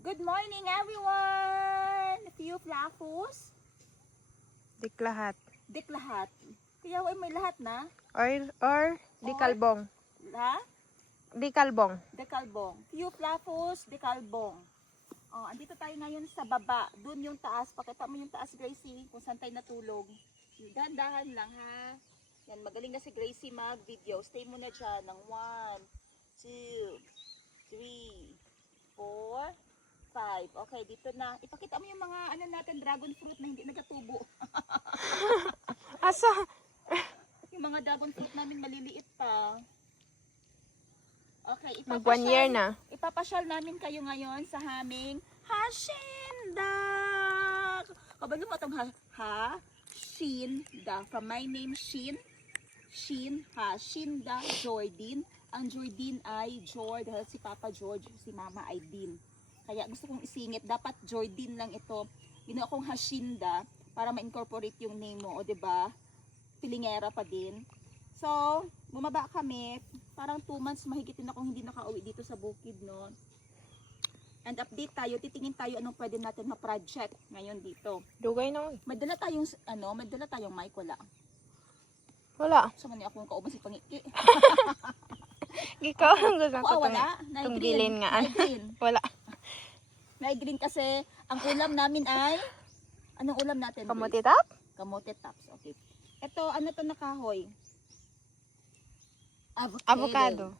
Good morning, everyone! Few flafos. Dik lahat. Dik lahat. Kaya may lahat na. Or di kalbong. Ha? Di kalbong. Dekalbong. Few flafos, dekalbong. Oh, andito tayo ngayon sa baba. Doon yung taas. Pakita mo yung taas, Gracie, kung saan tayo natulog. Dahan-dahan lang, ha? Yan, magaling na si Gracie mag-video. Stay muna dyan ng 1, 2, 3, 4, 5. Okay, dito na. Ipakita mo yung mga ano natin, dragon fruit na hindi nagatubo. Asa? Yung mga dragon fruit namin maliliit pa. Okay, Mag 1 year na. Ipapasyal namin kayo ngayon sa aming hacienda. Kabalo mo itong hacienda. From my name, Shin. Shin, hacienda, Jordan. Ang Jordan ay George, dahil si Papa George, si Mama ay Dean. Kaya gusto kong isingit, dapat Jordan lang ito. Ginawa kong hacienda para ma-incorporate yung name mo, o diba? Pilingera pa din. So, bumaba kami. Parang 2 months mahigitin akong hindi nakauwi dito sa bukid, no? And update tayo, titingin tayo anong pwede natin ma-project ngayon dito. Dugay na. Madala tayong mic, wala. Wala. Sama niya akong kauban si Pangiki. Ikaw ang gusto ko Wala. tunggilin nga. Green. Wala. Green kasi ang ulam namin ay anong ulam natin? Kamuti tap? Kamote tops. Okay. Ito, ano to na kahoy? Avocado.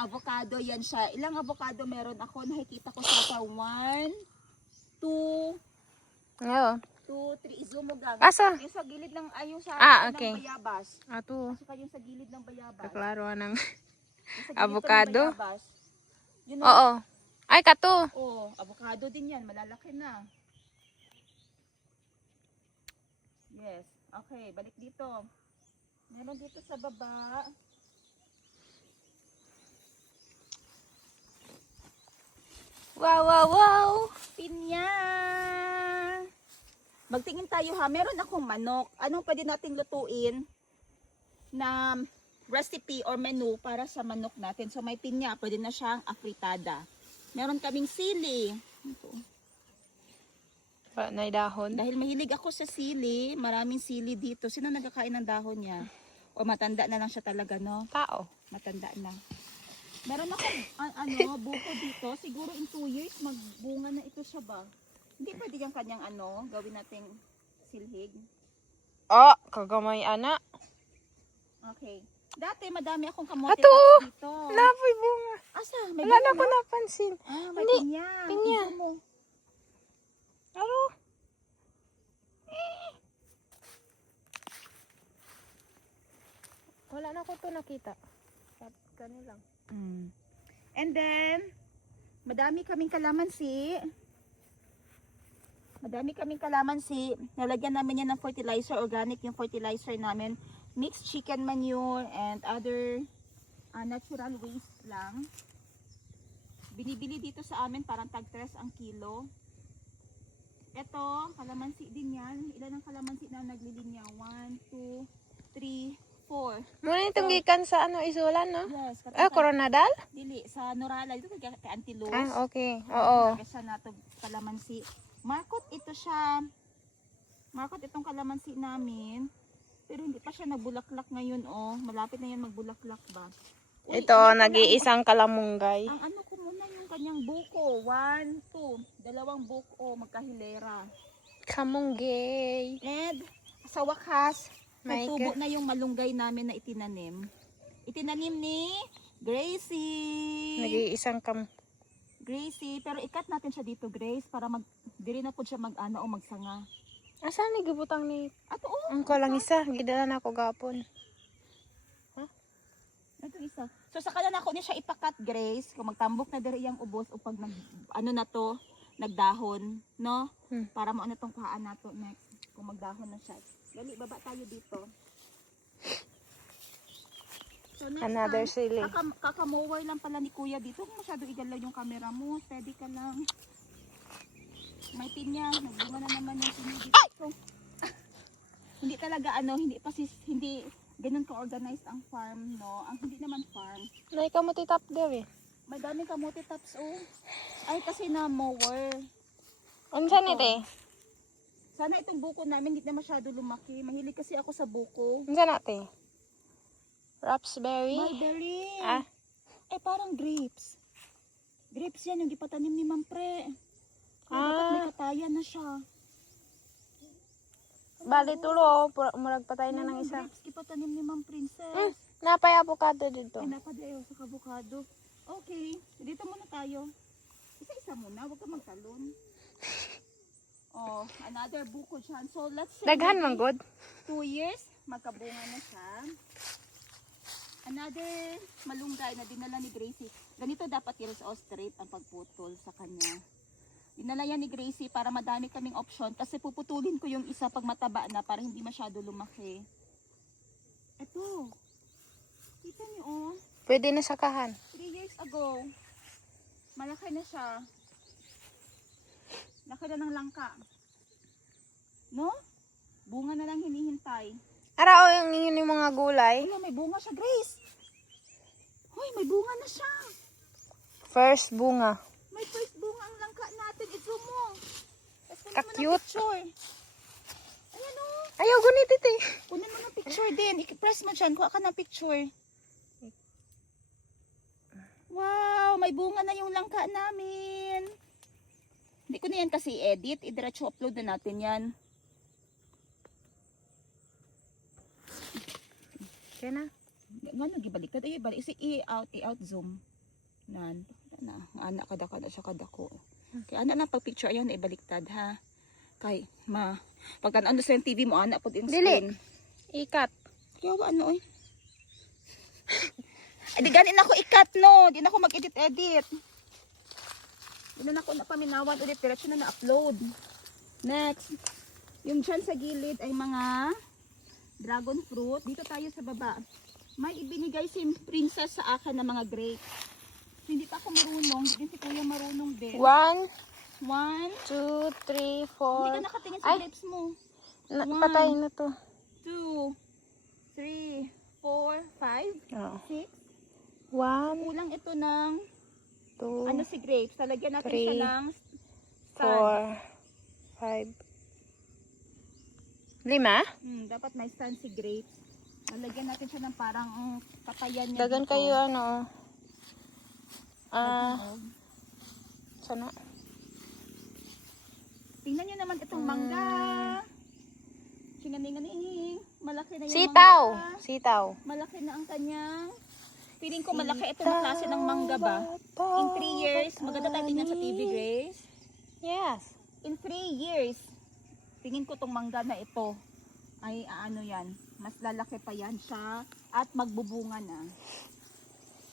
Avocado yan siya. Ilang avocado meron ako? Nakikita ko sa 1, 2, Oo. 2, 3. Izoom mo gang. Asa? Yung sa gilid ng yung sa Okay. ng bayabas. Ato. Saka yung sa gilid ng bayabas. Kaklaro ng Yung sa gilid avocado? ng bayabas. Yun Oo. Ay, kato. Oh, avocado din yan. Malalaki na. Yes. Okay, balik dito. Meron dito sa baba. Wow, wow, wow. Pinya! Magtingin tayo ha. Meron akong manok. Anong pwede nating lutuin na recipe or menu para sa manok natin? So may pinya. Pwede na siyang afritada. Meron kaming sili. Ito. Wala na dahon. Dahil mahilig ako sa sili, maraming sili dito. Sino nagkakain ng dahon niya? O matanda na lang siya talaga, no? Tao. Matanda na. Meron akong buko dito. Siguro in 2 years magbunga na ito siya ba? Hindi pwede yung kanyang gawin nating silhig. Oh, kagamay ana. Okay. Dati madami akong kamote Ato! dito. Napoy bunga. Asa? May Wala bunga na ko ba? napansin. May Hindi. pinya. Pinya. Iso mo. Aro. Wala na ko to nakita. Gano'n lang. And then, madami kaming kalamansi. Nalagyan namin yan ng fertilizer, organic yung fertilizer namin. Mixed chicken manure and other natural waste lang. Binibili dito sa amin parang tag 3 ang kilo. Ito, kalamansi din yan. Ilan ang kalamansi na naglilinya? 1, 2, 3, 4. Muna itong gikan sa isulan, no? Yes. Coronadal? Dili, sa Norala. Dito kay Auntie Luz. Ah, okay. Oo. Kasi na ito kalamansi. Markot ito siya. Markot itong kalamansi namin. Pero hindi pa siya nagbulaklak ngayon, oh. Malapit na yan magbulaklak ba? Uy, Ito, nag-iisang kalamunggay. ang ano ko muna yung kanyang buko. 1, 2. Dalawang buko magkahilera. Kamunggay. And sa wakas, May nagtubo na yung malunggay namin na itinanim. Itinanim ni Gracie. Nag-iisang Gracie, pero ikat natin siya dito, Grace, para diri na po siya o magsanga. Asan ni gibutang ni? Ato Ang ko lang isa, gidala na ako gapon. Ito isa. So sa kanan ako ni siya ipakat, Grace, kung magtambok na diri yang ubos o pag nagdahon, no? Para mo tong kuhaan nato next kung magdahon na siya. Dali, baba tayo dito. So next Another time, sili. kakamower lang pala ni Kuya dito. Kung masyado igalaw yung camera mo, steady ka lang. May pinya, nagbunga na naman yung pinya dito. So, hindi talaga hindi ganun ka-organized ang farm, no? Ang hindi naman farm. Nay ka mo titap there eh. May daming kamote tops, oh. Ay, kasi na mower. Unsa ni te? Sana itong buko namin hindi na masyado lumaki. Mahilig kasi ako sa buko. Unsa na te? Raspberry? Mulberry. Ah, Eh, parang grapes. Grapes yan, yung ipatanim ni Ma'am Pre. Dapat may katayan na siya. bali tulo. Murag patay na ng isa. Grapes, ipatanim ni Ma'am Princess. Napay avocado dito. Ay, napadayo sa avocado. Okay, dito muna tayo. Isa-isa muna, huwag ka magtalon. Oh, another buko dyan. So, let's say Daghan man maybe good. 2 years, magkabunga na siya. Another malunggay na dinala ni Gracie. Ganito dapat years o straight ang pagputol sa kanya. Dinala yan ni Gracie para madami kaming option kasi puputulin ko yung isa pag mataba na para hindi masyado lumaki. Ito. Kita niyo oh. Pwede na sakahan. 3 years ago, malaki na siya. Laki na ng langka. No? Bunga na lang hinihintay. Ara o yung mga gulay. Wala, may bunga siya, Grace. Hoy, may bunga na siya. First bunga. May first bunga ang langka natin. I-zoom mo. Tapos kunin mo ng Ka-cute. picture. Ayan o. Ayaw gunit ite. Kunin mo ng picture din. I-press mo dyan. Kuha ka ng picture. Wow, may bunga na yung langka namin. Hindi ko na yan kasi edit. I-diretso upload na natin yan. Kaya na. Nga nagibaliktad. Ay, balik. I-out zoom. Nan. Na. Anak kada siya kadako. Kaya anak na pag-picture. Ayan, ibaliktad ha. Kay, pagka ano sa yung TV mo, anak po yung Dili. screen. Ikat. Kaya ba ano, oy? Ay, di ganin ako ikat, no. Di na ako mag-edit-edit. Di na ako napaminawan ulit. Diretso na na-upload. Next. Yung dyan sa gilid ay mga dragon fruit. Dito tayo sa baba. May ibinigay si Princess sa akin na mga grapes. Hindi pa ako marunong. Hindi si Kuya marunong din. 1, 1. 2, 3, Hindi 4. ka nakatingin sa Ay. grapes mo. Patay na to. 2, 3, 4, 5, Oo. 6. 1, Kulang ito ng 2, ano si grapes. Talagyan natin siya 3, ng stand. 4, 5. 5? Dapat may stand si grapes. Lalagyan natin siya ng parang katayan niya Dagan dito. kayo ano. Dagan. Sana. Tingnan niyo naman itong mangga. Singaning-nganing. Malaki na yung Sitaw. mangga. Sitaw. Malaki na ang kanyang. Feeling ko malaki itong klase ng mangga ba? In 3 years, maganda tayo tingnan sa TV, Grace. Yes. In 3 years, tingin ko tong mangga na ito ay ano yan, mas lalaki pa yan siya at magbubunga na.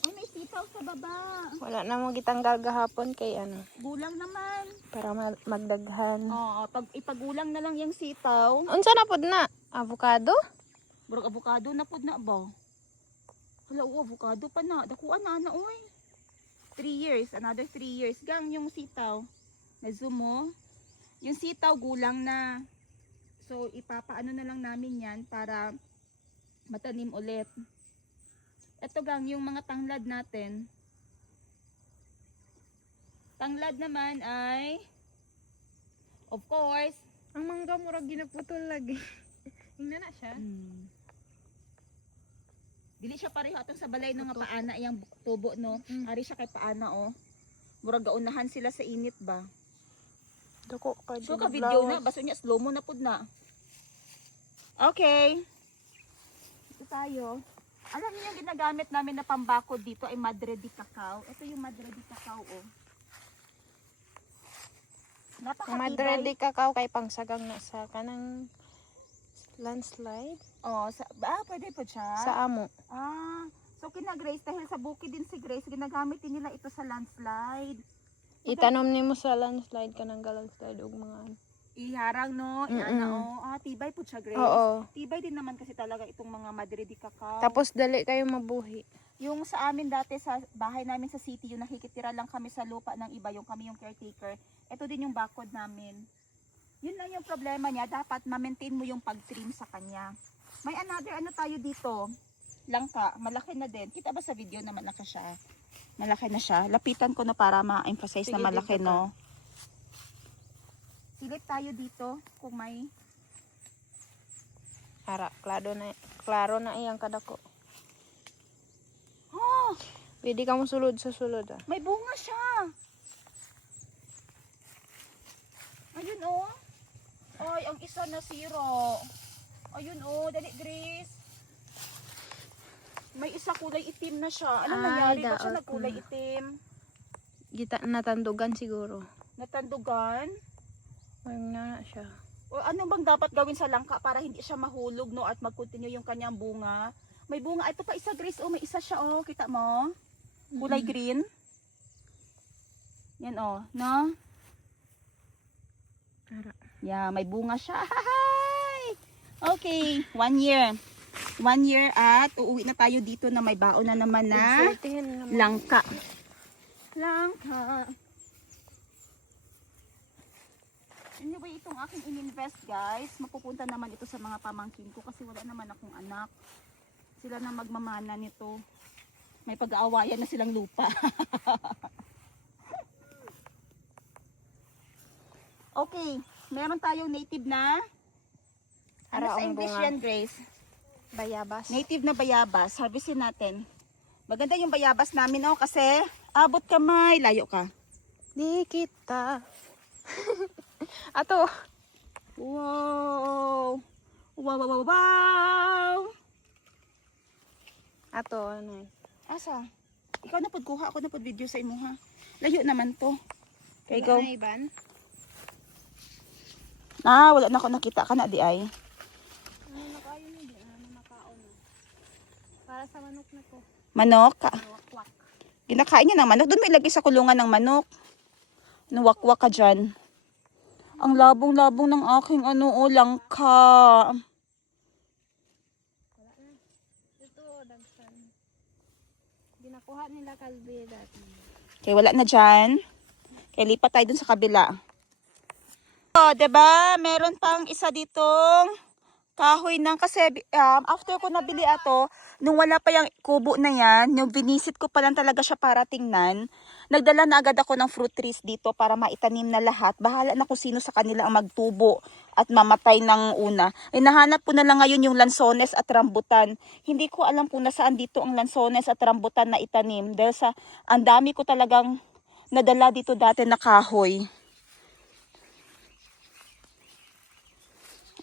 Ay, may sitaw sa baba. Wala na mo gitanggal gahapon kay ano. Gulang naman. Para magdaghan. Oo, pag ipagulang na lang yung sitaw. Unsa na pod na? Avocado? Burog avocado na pod na ba? Hala, avocado pa na. Dakuan na oy. 3 years, another 3 years. Gang yung sitaw. Na-zoom mo. Yung sitaw gulang na. So, ipapaano na lang namin yan para matanim ulit. Ito gang yung mga tanglad natin. Tanglad naman ay, of course, Ang mangga murag ginaputol lagi. Ingna na siya. Dili siya pareho atong sa balay no nga paana yang tubo no. Ari siya kay paana oh. Murag gaunahan sila sa init ba. Dako ka So ka video na baso niya slow mo na pud na. Okay. Ito tayo. Alam niyo yung ginagamit namin na pambakod dito ay Madre de Cacao. Ito yung Madre de Cacao oh. Napakatibay. Madre de cacao kay pangsagang na sa kanang landslide Oh, pwede po siya. sa amo. So kina Grace dahil sa bukid din si Grace, ginagamit din nila ito sa landslide. Itanom nimo sa landslide kanang landslide og mga ano. Iharang no, tibay po siya Grace. Oo. Tibay din naman kasi talaga itong mga Madre de Cacao. Tapos dali kayo mabuhi. Yung sa amin dati sa bahay namin sa city, yung nakikitira lang kami sa lupa ng iba, yung kami yung caretaker. Ito din yung bakod namin. Yun lang yung problema niya, dapat ma-maintain mo yung pag-trim sa kanya. May another ano tayo dito, langka, malaki na din. Kita ba sa video na malaki siya? Malaki na siya. Lapitan ko na para ma-emphasize na Sige, malaki, dito ka. no? Silip tayo dito kung may... Ara, klaro na iyang kadako. Oh, Pwede ka mo sulod sa sulod ah. may bunga siya. Ayun, oh. Ay, ang isa na zero. Ayun, oh. Dali, Grace. May isa kulay itim na siya. Anong Ay, nangyari? Ba't siya daot nagkulay na. itim? Gita natandugan siguro. Natandugan? Ayun na siya. O ano bang dapat gawin sa langka para hindi siya mahulog, no, at mag-continue yung kanyang bunga? May bunga. Ito pa isa, Grace. Oh, may isa siya, oh. Kita mo? Kulay green. Yan, oh. No? Ara. Yeah, may bunga siya. Hi! Okay, 1 year. 1 year at uuwi na tayo dito na may baon na naman na Insultihin naman. langka. Langka. Anyway, itong aking ininvest, guys, mapupunta naman ito sa mga pamangkin ko kasi wala naman akong anak. Sila na magmamana nito. May pag-aawayan na silang lupa. Okay, meron tayong native na. Ano Ara sa ang English bunga. yan, Grace? Bayabas. Native na bayabas. Harvestin natin. Maganda yung bayabas namin, oh, kasi abot kamay. Layo ka. Di kita. Ato. Wow! Wow, wow, wow, wow! Ato, ano eh. Asa? Ikaw na pagkuha. Ako na pag video sa imo, ha? Layo naman to. Okay, Wala go. na iban? Ah, wala na ako nakita ka na, di ay. Ano na kayo na din? Ano nakaon na? Para sa manok na to. Manok. Wakwak. Ginakain niya ng manok. Doon mo ilagay sa kulungan ng manok. Nuwakwak ka dyan. Ang labong-labong ng aking langka. Ito, dagsan. Ginakuha nila kalbi dati. Okay, wala na dyan. Okay, lipat tayo dun sa kabila. Oh, 'di ba? Meron pang isa ditong kahoy ng kasi after ko nabili ato, nung wala pa yung kubo na yan, yung binisit ko pa lang talaga siya para tingnan, nagdala na agad ako ng fruit trees dito para maitanim na lahat. Bahala na kung sino sa kanila ang magtubo at mamatay ng una. Hinahanap ko na lang ngayon yung lansones at rambutan. Hindi ko alam kung nasaan dito ang lansones at rambutan na itanim dahil sa ang dami ko talagang nadala dito dati na kahoy.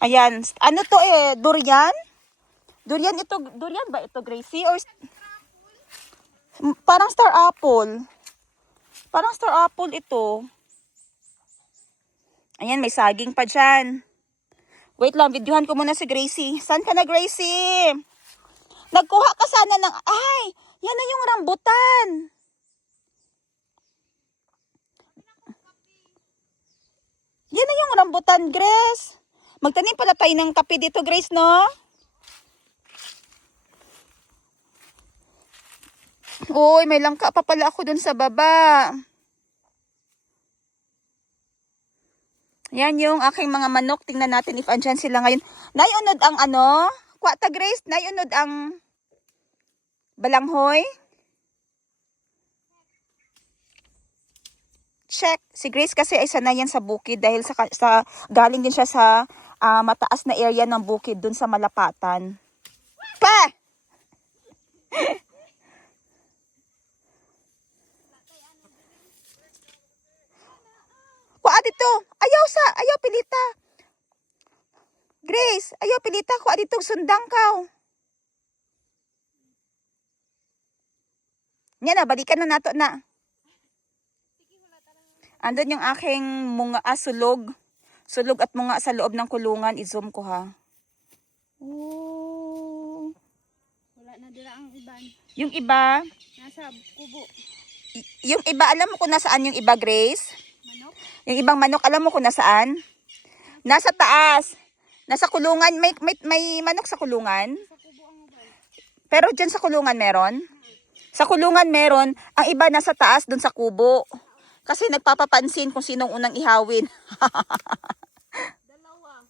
Ayan. Ano to durian? Durian ito, durian ba ito, Gracie? Or parang star apple. Parang star apple ito. Ayan, may saging pa dyan. Wait lang, videohan ko muna si Gracie. Saan ka na, Gracie? Nagkuha ka sana ng... Ay, yan na yung rambutan. Yan na yung rambutan, Grace. Magtanim pala tayo ng kape dito, Grace, no? Uy, may langka pa pala ako dun sa baba. Yan yung aking mga manok. Tingnan natin if andyan sila ngayon. Naiunod ang ano? Kwata, Grace, naiunod ang balanghoy. Check. Si Grace kasi ay sanayan sa bukid dahil sa galing din siya sa mataas na area ng bukid dun sa Malapatan. Pa! Kuha dito. Ayaw pilita. Grace, ayaw pilita. Kuha dito sundang ka. Yan na, balikan na nato na. Andun yung aking sulog. Sulog at munga sa loob ng kulungan. I-zoom ko, ha. Oh. Wala na dila ang iban. Yung iba, Nasa kubo. yung iba, alam mo kung nasaan yung iba, Grace? Manok? Yung ibang manok, alam mo kung nasaan? Nasa taas. Nasa kulungan. May manok sa kulungan. Sa kubo ang ubay. Pero dyan sa kulungan meron. Sa kulungan meron. Ang iba nasa taas, dun sa kubo. Kasi nagpapapansin kung sinong unang ihawin. Dalawa.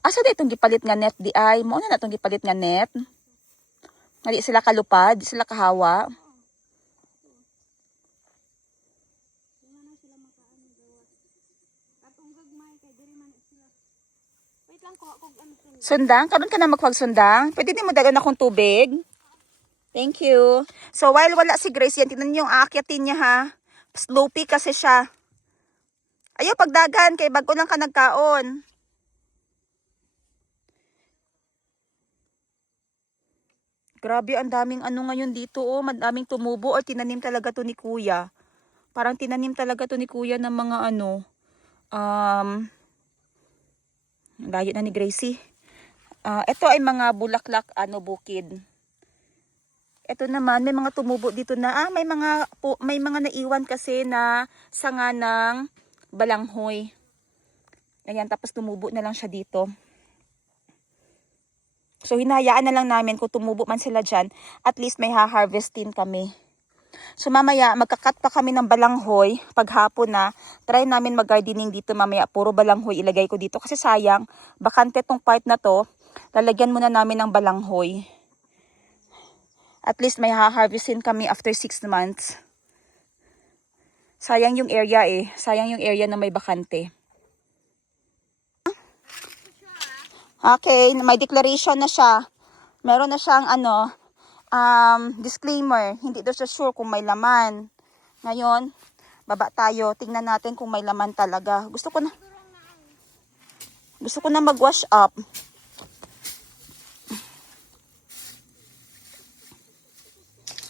Asa da itong gipalit nga net di ay? Mo na itong gipalit nga net? Nga di sila kalupad, di sila kahawa. Wait lang ko ano sila. Sundang? Karon ka na magpagsundang? Pwede din mo dagan akong tubig? Thank you. So while wala si Grace yan, tingnan niyo yung aakyatin niya ha. Sloopy kasi siya. Ayaw pagdagan, kay bago lang ka nagkaon. Grabe, ang daming ano ngayon dito oh. Madaming tumubo or tinanim talaga to ni Kuya. Parang tinanim talaga to ni Kuya ng mga ano. Layo na ni Gracie. Ito ay mga bulaklak bukid. Ito naman may mga tumubo dito na may mga naiwan kasi na sanga ng balanghoy. Ayan, tapos tumubo na lang siya dito. So hinahayaan na lang namin kung tumubo man sila dyan, at least may ha-harvestin kami. So mamaya magkakat pa kami ng balanghoy paghapon na. Try namin mag-gardening dito mamaya. Puro balanghoy ilagay ko dito kasi sayang. Bakante tong part na to. Lalagyan muna namin ng balanghoy. At least may ha-harvestin kami after 6 months. Sayang yung area eh. Sayang yung area na may bakante. Okay, may declaration na siya. Meron na siyang disclaimer. Hindi daw siya sure kung may laman. Ngayon, baba tayo. Tingnan natin kung may laman talaga. Gusto ko na mag-wash up.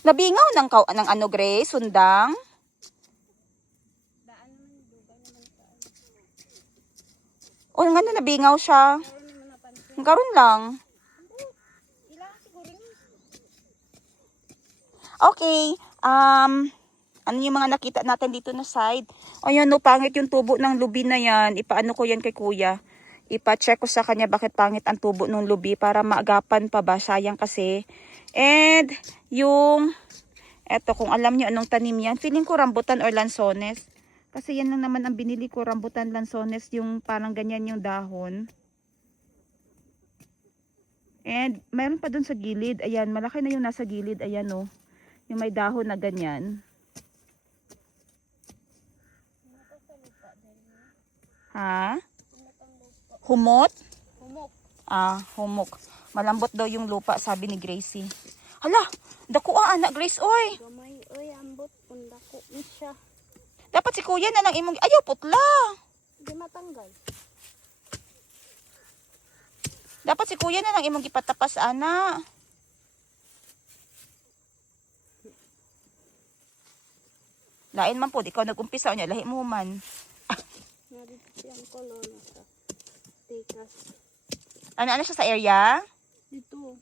Nabingaw ng Grace, sundang. O nga na nabingaw siya. Karon lang. Okay. Ano yung mga nakita natin dito na side? Ayan no, pangit yung tubo ng lubi na yan. Ipaano ko yan kay Kuya. Ipa-check ko sa kanya bakit pangit ang tubo ng lubi para maagapan pa ba. Sayang kasi. And eto kung alam niyo anong tanim yan. Feeling ko rambutan or lansones. Kasi yan lang naman ang binili ko. Rambutan, lansones. Yung parang ganyan yung dahon. And mayroon pa dun sa gilid. Ayan, malaki na yung nasa gilid. Ayan o. Yung may dahon na ganyan. Ha? Humot? Humok. Humok. Malambot daw yung lupa, sabi ni Gracie. Hala, dako anak Grace, oy. Gamay, oy, ambot, pundako ni siya. Dapat si Kuya na lang imong, ayaw putla. Di matanggal. Dapat si Kuya na lang imong gipatapas, ana. Lain man po, ikaw nag-umpisa niya, lahi mo man. Narito siyang kolor na sa tikas. Ano siya sa area? Dito.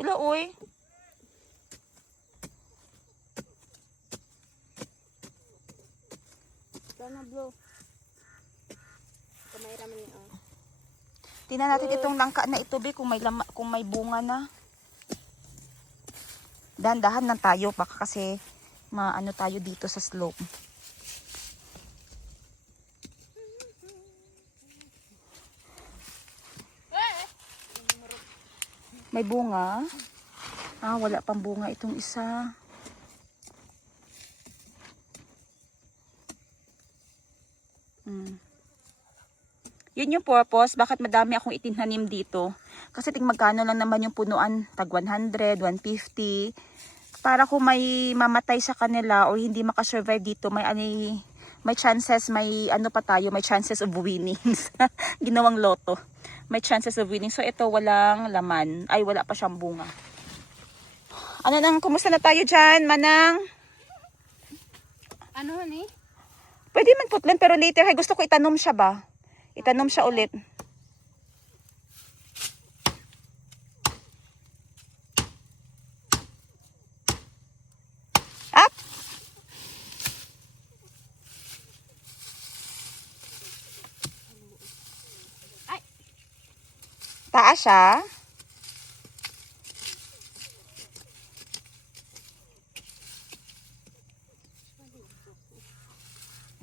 Wala, oy. Sana bro. Kamay raman niya. Tingnan natin itong langka na ito, be, kung may bunga na. Dahan-dahan lang tayo baka kasi maano tayo dito sa slope. May bunga? Wala pang bunga itong isa. Yun yung purpose, bakit madami akong itinanim dito. Kasi magkano lang naman yung punuan, tag 100, 150. Para kung may mamatay sa kanila o hindi makasurvive dito, may chances, may chances of winning. Ginawang loto. May chances of winning. So ito walang laman. Ay, wala pa siyang bunga. Ano nang, kumusta na tayo dyan, Manang? Ano ni? Pwede man putlan, pero later, gusto ko itanom siya ba? Itanom siya ulit. Up! Ay! Taas siya.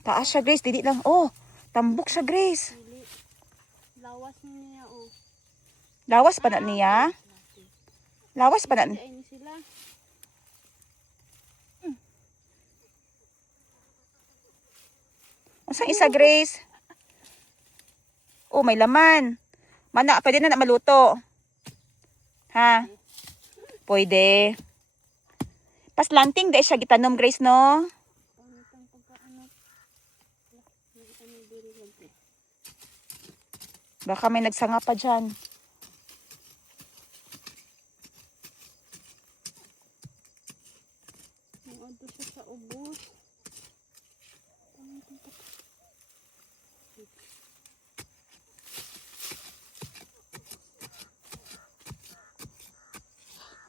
Taas siya, Grace. Dili lang. Oh, tambok siya, Grace. Dili. Lawas niya oh. Lawas pa na niya. Lawas pa na. Ay ni sila. Unsa isa, Grace? Oh, may laman. Mana, pwede na maluto. Ha? Pwede. Paslanting, dahil siya gitanom, Grace, no? Pangitang pagkaano. Ano diri lang to. Baka may nagsanga pa dyan. May odor siya sa ubos.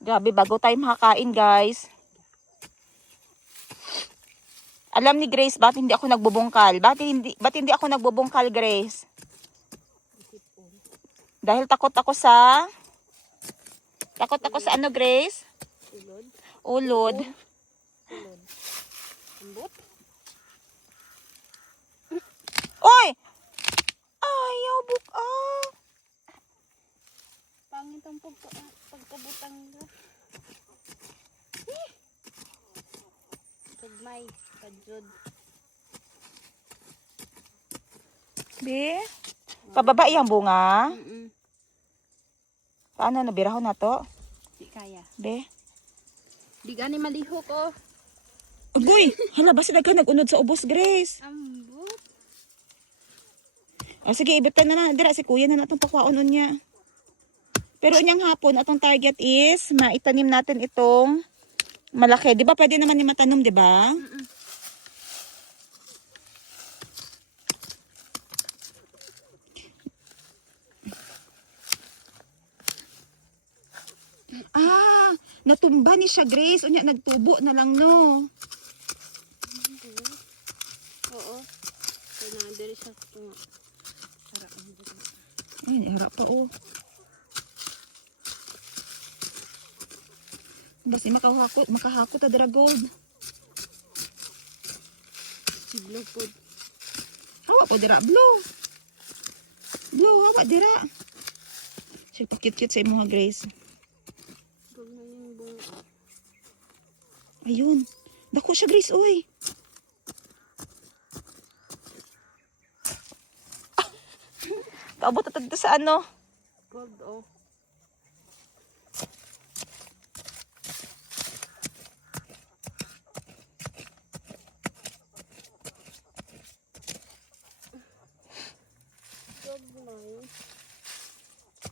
Grabe, bago tayo makakain, guys. Alam ni Grace, ba't hindi ako nagbubungkal? Ba't hindi ako nagbubungkal, Grace? Dahil takot ako sa ano, Grace? Ulod. Ulod. Ulod. Ambot. Oy! Ayaw buka. Pangit ang pagkabutang ka. Tugmay. Kajod. Be? Pababa iyang bunga? Paano, nabirahon na to? Di kaya. Be? Di gani malihok oh. Ugoy! Hala, basta nag-unod sa ubos, Grace. Ambot. O sige, ibitan na na. Dira, si kuya na natong pakwaonon niya. Pero unyang hapon, atong target is, maitanim natin itong malaki. Di ba pwede naman ni matanom, di ba? Ah, natumba ni siya, Grace. Unya, nagtubo na lang, no? Oo. Kaya na diri sa tunga. Harap ang diri. Ay, harap pa, oh. Basta makahakot na dira gold. Si blue food. Hawa po dira, blue. Blue, hawa dira. Siya pa cute-cute sa imo, Grace. Huwag na yung bunga. Ayun. Dako siya, Grace, uy. Kaabot na to sa ano. Gold oh. Gold na yun.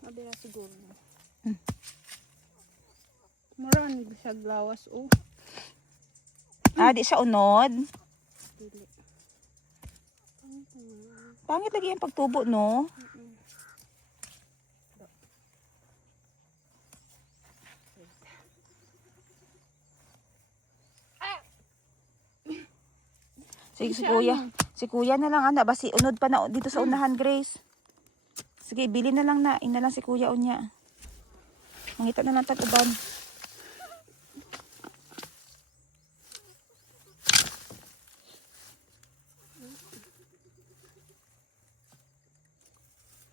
Mabira siguro. Marami siya glawas oh. Ah, di siya unod. Dili. Pangit lagi yung pagtubo, no? Sige, si kuya. Si kuya na lang, ana. Basi unod pa na dito sa unahan, Grace. Sige, bili na lang na. Ina lang si kuya unya. Mangita na lang tag-uban.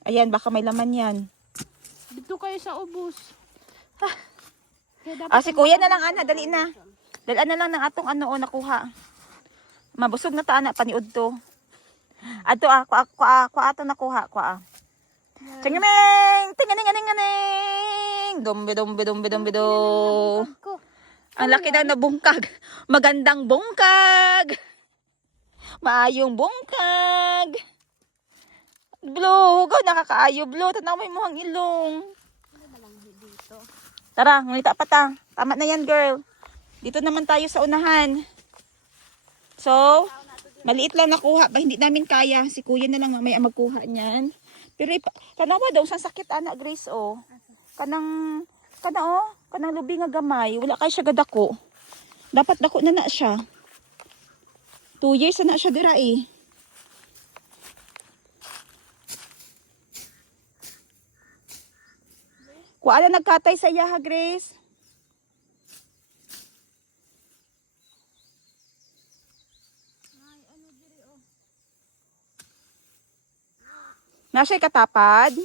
Ayan, baka may laman yan. Dito kayo sa ubos. Si kuya na lang, ana. Dali na. Dalaan na lang ng atong ano o nakuha. Mabusog na ta, ana. Paniod to. Ato ato nakuha. Tinganing! Tinganing! Dumbi. Ang laki na nabungkag. Magandang bungkag. Maayong bungkag. Blue, hugaw nakakaayo, Blue. Tanaw mo yung muhang ilong. Tara, ngunita pa ta. Tama na yan, girl. Dito naman tayo sa unahan. So, maliit lang nakuha. Ba, hindi namin kaya. Si kuya na lang mamaya magkuha niyan. Pero, kanawa daw, sa sakit, anak Grace, oh. Kanang lubi nga gamay. Wala kay siya gadako. Dapat dako na siya. 2 years na siya dira, eh. Kuha na nagkatay sa iya, ha, Grace. Nasa'y katapad.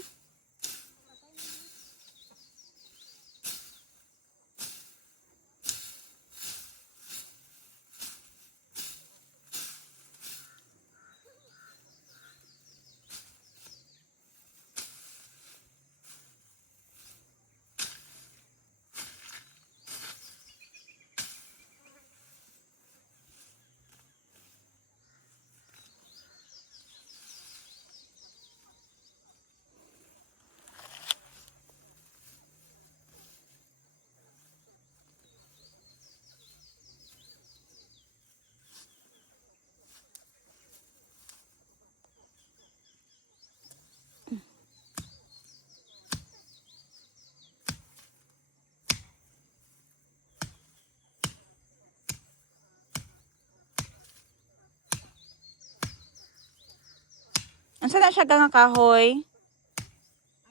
Ansa na siya nga kahoy?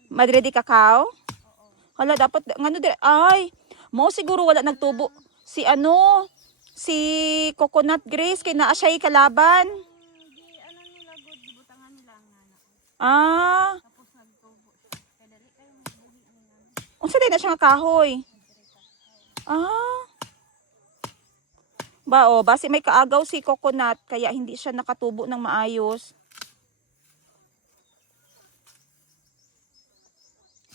Madre di Cacao? Hala, dapat, ngano dire, ay, mo siguro wala nagtubo. Si ano, si Coconut Grace, kay naa siya'y kalaban. Di ano nila good gibutangan nila ang anak. Ah, Tapos nagtubo siya. Kaya dali kayo magbuhi ang ano. unsa din na siya nga kahoy? Ah, ba o, basi may kaagaw si Coconut, kaya hindi siya nakatubo ng maayos.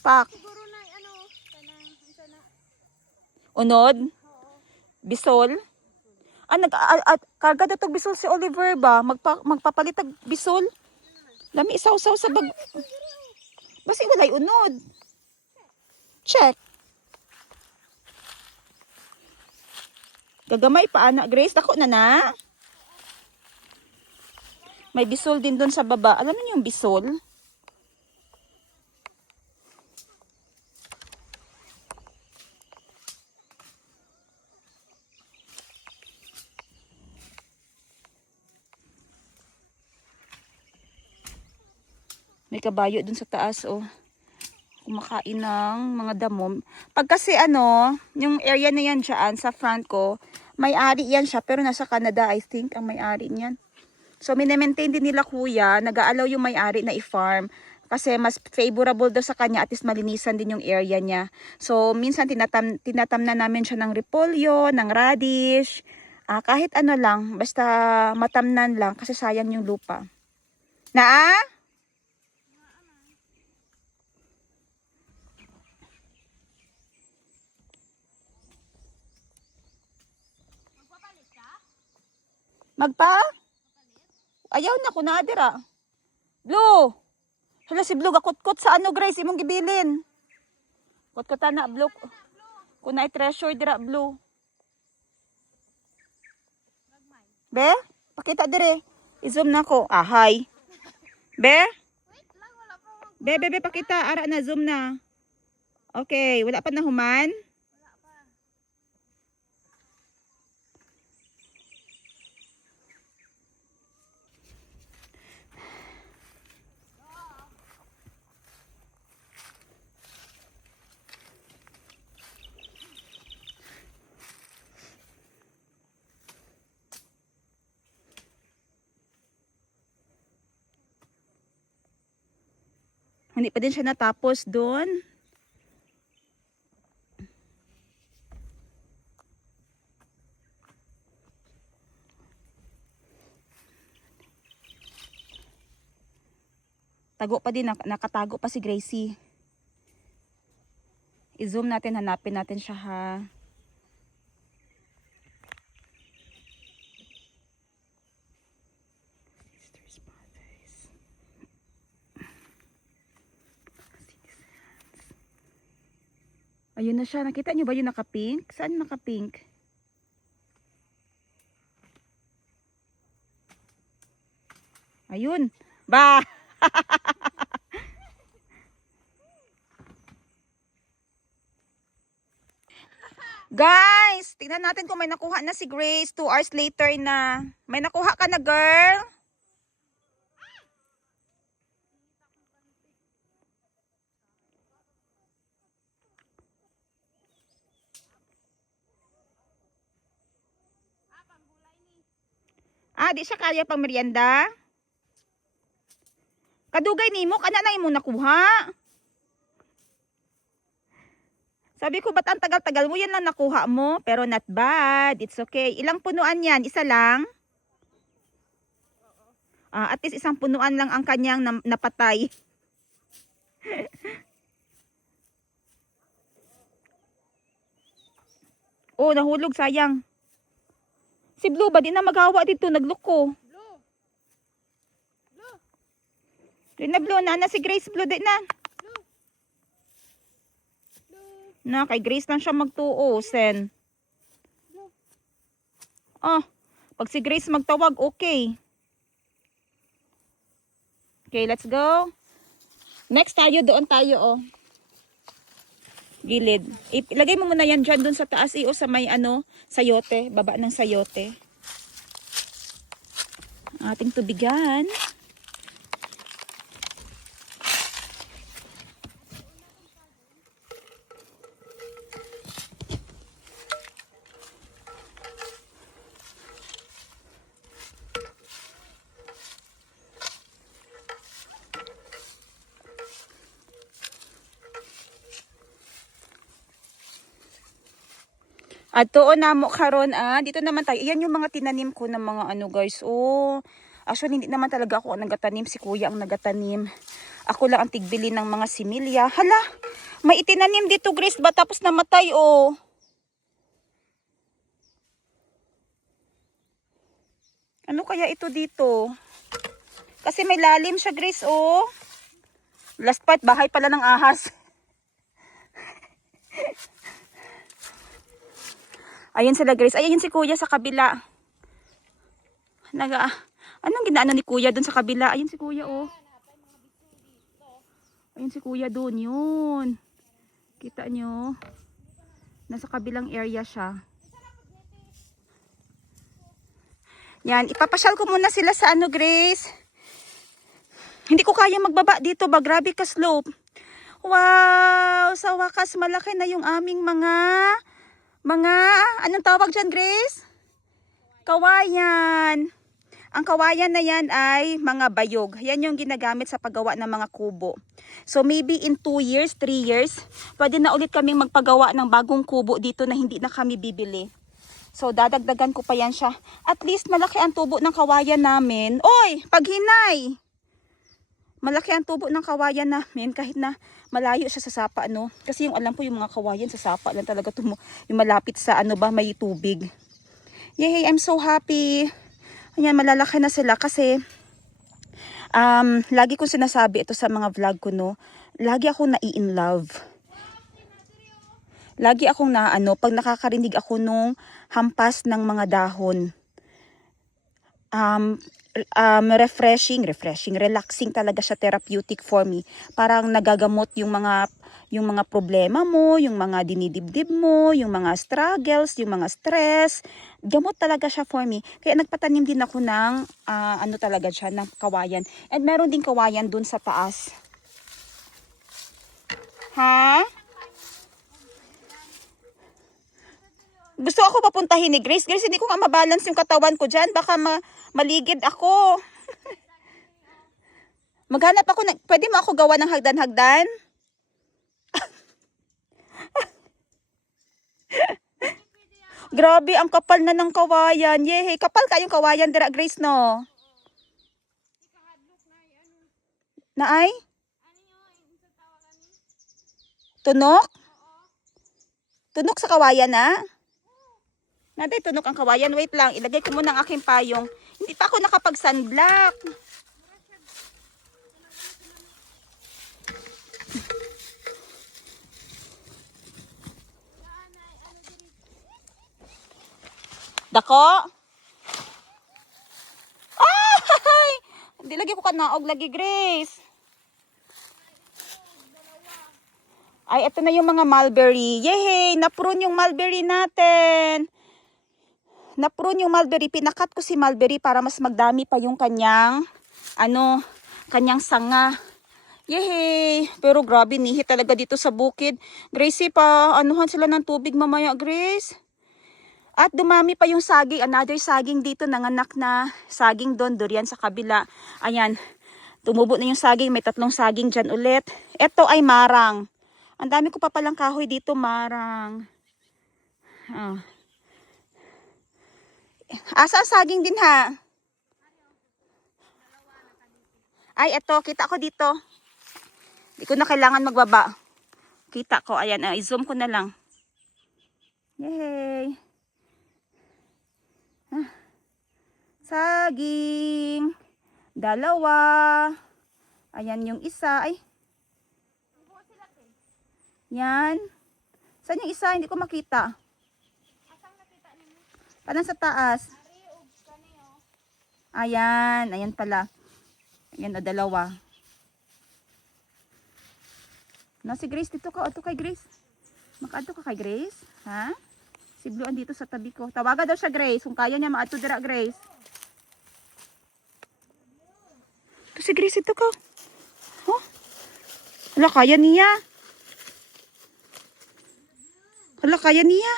Pak, Siguro na ano, kanang isa na. unod, Oo. bisol. Karga datog bisol si Oliver ba? Magpapalitag bisol. Lami isaw-saw sa bag. Basi walay unod. Check. Gagamay pa anak Grace, dako na na. May bisol din doon sa baba. Alam niyo yung bisol? May kabayo dun sa taas, oh. Kumakain ng mga damo. Pag kasi ano, yung area na yan dyan, sa front ko, may-ari yan siya, pero nasa Canada, I think, ang may-ari niyan. So, minemaintain din nila kuya, nag-aalaw yung may-ari na i-farm. Kasi mas favorable daw sa kanya, at least malinisan din yung area niya. So, minsan tinatam na namin siya ng repolyo, ng radish, kahit ano lang, basta matamnan lang, kasi sayang yung lupa. Na? Magpa? Ayaw na ko na adira. Blue. Hala si Blue gakot-kot sa ano Grace imong gibilin. Kot-kota na Blue. Kunay treasure dira Blue. Be? Pakita dire. I-zoom na ko. Hi. Be? Be, pakita. Ara na, zoom na. Okay, wala pa na human? Hindi pa din siya natapos doon. Tago pa din, nakatago pa si Gracie. I-zoom natin, hanapin natin siya ha. Ayun na siya. Nakita niyo ba yung naka-pink? Saan naka-pink? Ayun. Ba! Guys, tingnan natin kung may nakuha na si Grace. 2 hours later na. May nakuha ka na, girl? Di siya kaya pang merienda? Kadugay nimo, kana na imo nakuha. Sabi ko, ba't ang tagal-tagal mo? Yan lang nakuha mo. Pero not bad. It's okay. Ilang punuan yan? Isa lang? At least isang punuan lang ang kanyang napatay. Oh, nahulog. Sayang. Si Blue ba? Di na maghawa dito. Nagluko. Di na Blue. Na si Grace Blue. Di na. Na, kay Grace lang siya magtuo. Sen. Pag si Grace magtawag, okay. Okay, let's go. Next tayo, doon tayo, oh. Gilid. Ilagay mo muna yan dyan, doon sa taas, sa may, sayote. Baba ng sayote. Ating tubigan. At doon na mo karon dito naman tayo. Iyan yung mga tinanim ko ng mga guys. Actually hindi naman talaga ako ang nagatanim, si kuya ang nagatanim. Ako lang ang tigbili ng mga similya. Hala, may itinanim dito Grace ba tapos namatay Ano kaya ito dito? Kasi may lalim siya Grace Last part, bahay pala ng ahas. Ayun sila Grace. Ayun si kuya sa kabila. Anong ginaano ni kuya doon sa kabila? Ayun si kuya Ayun si kuya doon. Yun. Kita nyo. Nasa kabilang area siya. Yan. Ipapasyal ko muna sila sa Grace. Hindi ko kaya magbaba dito ba. Grabe ka slope. Wow. Sa wakas malaki na yung aming anong tawag dyan, Grace? Kawayan. Ang kawayan na yan ay mga bayog. Yan yung ginagamit sa paggawa ng mga kubo. So maybe in 2 years, 3 years, pwede na ulit kaming magpagawa ng bagong kubo dito na hindi na kami bibili. So dadagdagan ko pa yan siya. At least malaki ang tubo ng kawayan namin. Oy, paghinay! Malaki ang tubo ng kawayan namin kahit na malayo siya sa sapa, Kasi yung alam ko yung mga kawayan sa sapa lang talaga yung malapit sa may tubig. Yay, I'm so happy. Ayan, malalaki na sila kasi lagi kong sinasabi ito sa mga vlog ko, lagi akong nai-in love. Lagi akong pag nakakarinig ako nung hampas ng mga dahon. Refreshing, relaxing talaga siya, therapeutic for me. Parang nagagamot yung mga problema mo, yung mga dinidibdib mo, yung mga struggles, yung mga stress. Gamot talaga siya for me. Kaya nagpatanim din ako ng talaga siya, ng kawayan. And meron din kawayan dun sa taas. Ha? Gusto ako papuntahin ni Grace. Grace, hindi ko nga mabalance yung katawan ko dyan. Baka maligid ako. Maghanap ako. Pwede mo ako gawa ng hagdan-hagdan? Grabe, ang kapal na ng kawayan. Yehey, kapal kayong kawayan, dira Grace, no? Naay? Tunok? Tunok sa kawayan, Naday, tunok ang kawayan. Wait lang, ilagay ko muna ang aking payong. Hindi pa ako nakapag-sunblock. Dako? Ay! Hindi lagi ko kanaog lagi, Grace. Ay, ito na yung mga mulberry. Yehey! Naprune yung mulberry natin. Naprune yung mulberry. Pinakat ko si mulberry para mas magdami pa yung kanyang sanga. Yehey! Pero grabe, nihi talaga dito sa bukid. Gracie, anuhan sila ng tubig mamaya, Grace. At dumami pa yung saging. Another saging dito, nanganak na saging doon, durian sa kabila. Ayan. Tumubo na yung saging. May 3 saging dyan ulit. Ito ay marang. Ang dami ko pa palang kahoy dito, marang. Ah. Asa ang saging din ha? Ay, ito. Kita ko dito. Hindi ko na kailangan magbaba. Kita ko. Ayan. I-zoom ko na lang. Yay! Ah. Saging. 2. Ayan yung isa. Ay. Yan. Saan yung isa? Hindi ko makita. Parang sa taas. Ayan. Ayan pala. Ayan na 2. No, si Grace, dito ka. Ito kay Grace. Makaadto ka kay Grace? Ha? Si Blue andito sa tabi ko. Tawaga daw siya, Grace. Kung kaya niya, maadto dira, Grace. Ito si Grace, ito ka. Oh. Hala, kaya niya. Hala, kaya niya.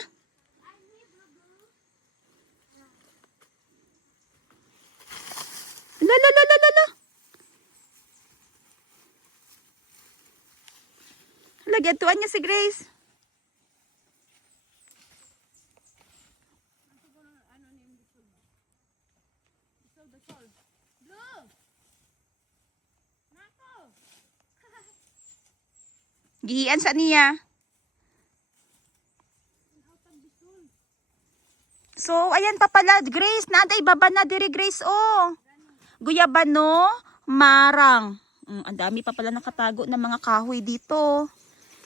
La, la, la, la, la, la. Lagyan tuwan niya si Grace. Gihian sa niya. So, ayan pa pala, Grace. Naday, baba na diri, Grace, oh. Guyabano, marang. Ang dami pa pala nakatago ng mga kahoy dito.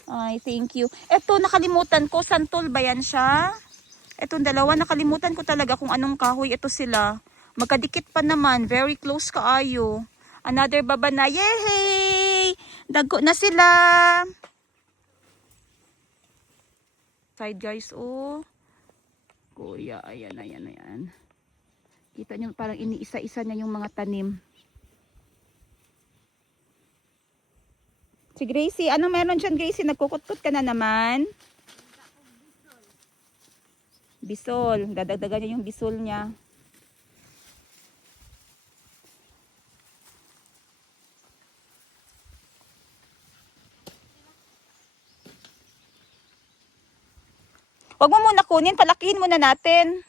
Ay, thank you. Eto, nakalimutan ko. Santol ba yan siya? Etong 2, nakalimutan ko talaga kung anong kahoy ito sila. Magkadikit pa naman. Very close kaayo. Another baba na. Yay! Dago na sila. Side guys, oh. Kuya, ayan, ayan, ayan. Kita nyo, parang iniisa-isa niya yung mga tanim. Si Gracie, ano meron dyan, Gracie? Nagkukutkot ka na naman? Bisol. Dadagdagan niya yung bisol niya. Huwag mo muna kunin, palakihin muna natin.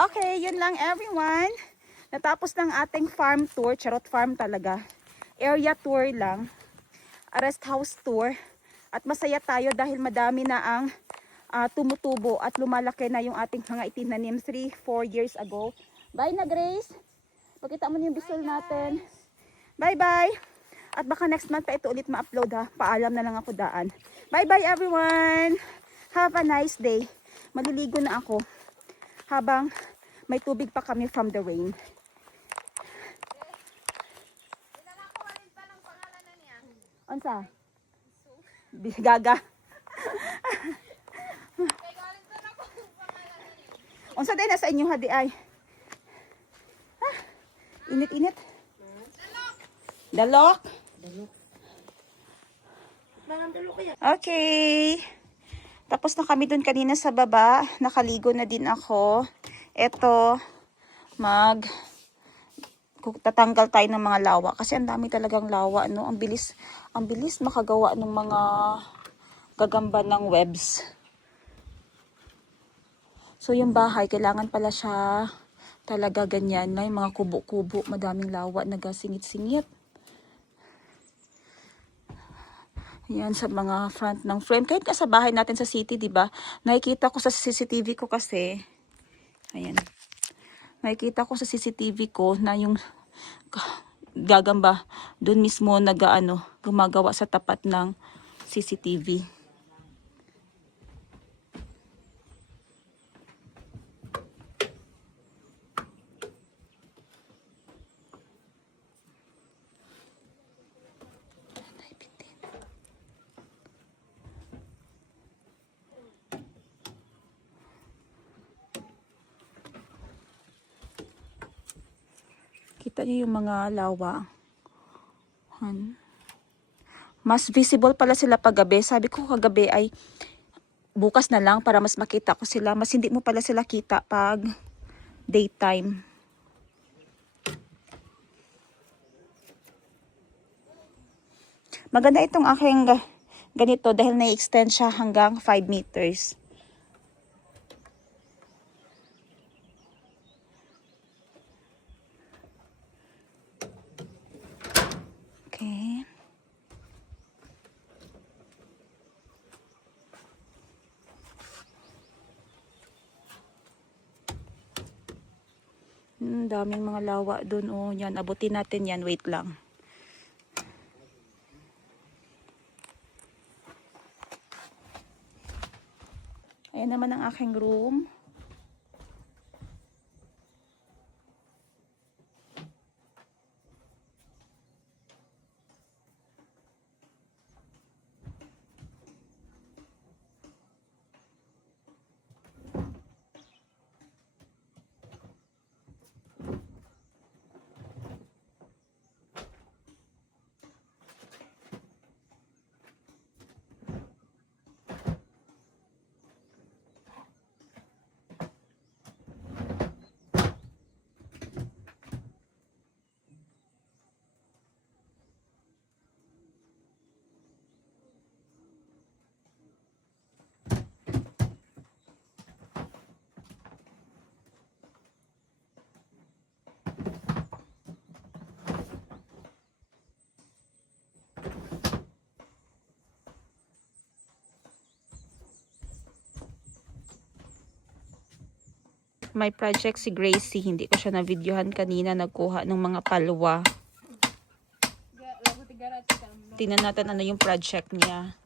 Okay, yun lang everyone. Natapos ng ating farm tour. Charot farm talaga. Area tour lang. Rest house tour. At masaya tayo dahil madami na ang tumutubo at lumalaki na yung ating mga itinanim 3-4 years ago. Bye na, Grace. Pakita mo na yung bisol natin. Bye-bye. At baka next month pa ito ulit ma-upload ha. Paalam na lang ako daan. Bye-bye everyone. Have a nice day. Maliligo na ako habang may tubig pa kami from the rain. Onsa? Gaga. Unsa day na sa inyo hadi ay? Init-init. Dalok. Okay. Tapos na kami dun kanina sa baba. Nakaligo na din ako. Eto, tatanggal tayo ng mga lawa. Kasi ang dami talagang lawa, no? Ang bilis makagawa ng mga gagamba ng webs. So, yung bahay, kailangan pala siya talaga ganyan. May mga kubo-kubo, madaming lawa, nagasingit-singit. Yan sa mga front ng frame. Kahit ka sa bahay natin sa city, di ba? Nakikita ko sa CCTV ko kasi. Ayan. Nakikita ko sa CCTV ko na yung gagamba doon mismo gumagawa sa tapat ng CCTV. Kita niyo yung mga lawa. Mas visible pala sila pag gabi. Sabi ko kagabi ay bukas na lang para mas makita ko sila. Mas hindi mo pala sila kita pag daytime. Maganda itong aking ganito dahil na-extend siya hanggang 5 meters. Okay. Daming mga lawa dun. Oh, yan. Abutin natin yan. Wait lang. Ayan naman ang aking room. May project si Gracie. Hindi ko siya na-videohan kanina. Nagkuha ng mga palwa. Tingnan natin ano yung project niya.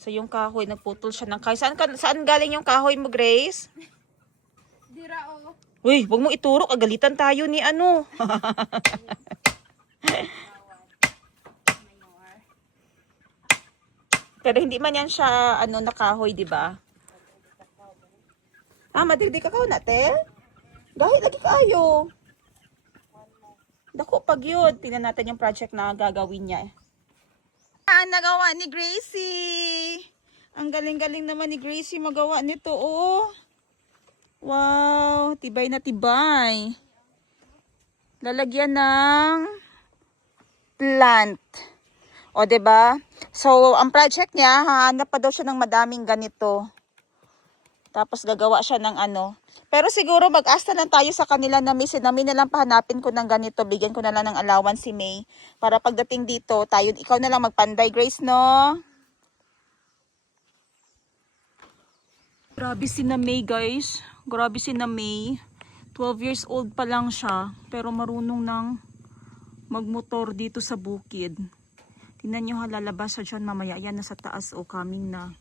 So yung kahoy, nagputol siya ng kahoy. Saan galing yung kahoy mo, Grace? Dira o. Uy, huwag mo ituro. Kagalitan tayo ni ano. Pero hindi man yan siya ano, na kahoy, di ba? Madigdi ka natin? Dahil lagi kayo. Dako pag yun. Tingnan natin yung project na gagawin niya. Nagawa ni Gracie. Ang galing-galing naman ni Gracie magawa nito, oh. Wow, tibay na tibay. Lalagyan ng plant. O, 'di ba? So, ang project niya, hahanap pa daw siya ng madaming ganito. Tapos gagawa siya ng ano. Pero siguro mag-asta lang tayo sa kanila na May na lang pahanapin ko ng ganito. Bigyan ko na lang ng allowance si May. Para pagdating dito, ikaw na lang magpanday, Grace, no? Grabe si na May, guys. Grabe si na May. 12 years old pa lang siya. Pero marunong nang magmotor dito sa bukid. Tingnan nyo ha, lalabas siya dyan mamaya. Yan, nasa taas o coming na.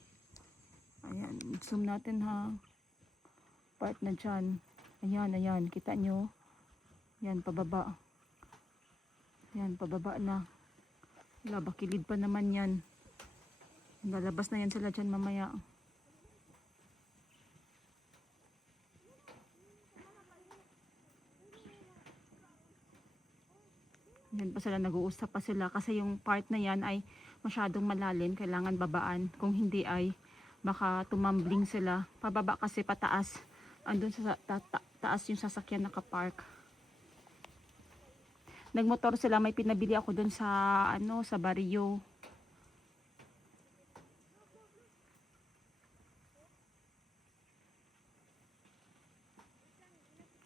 Ayan, zoom natin ha. Part na dyan. Ayan, ayan. Kita nyo? Ayan, pababa. Ayan, pababa na. Wala, bakilid pa naman yan. Lalabas na yan sila dyan mamaya. Ayan pa sila, nag-uusap pa sila. Kasi yung part na yan ay masyadong malalim. Kailangan babaan. Kung hindi ay baka tumambling sila. Pababa kasi pataas. Andun sa taas yung sasakyan nakapark. Nagmotor sila, may pinabili ako dun sa ano, sa Barrio.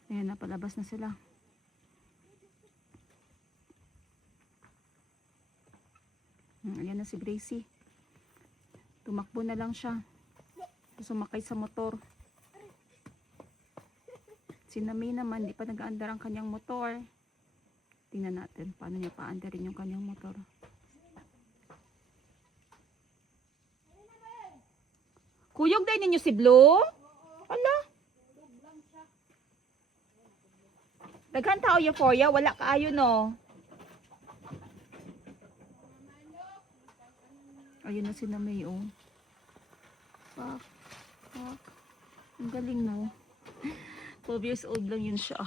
Ayan, napalabas na sila. Ayan na si Gracie. Tumakbo na lang siya. Sumakay sa motor. Si Nami naman, di pa nag-aandar ang kanyang motor. Tingnan natin paano niya paandarin yung kanyang motor. Kuyog din ninyo si Blue? Ala? Daghan tao yung Foya, wala kaayo no. Ayun na si Nami, oh. Pak. Ang galing, no? 12 years old lang yun siya.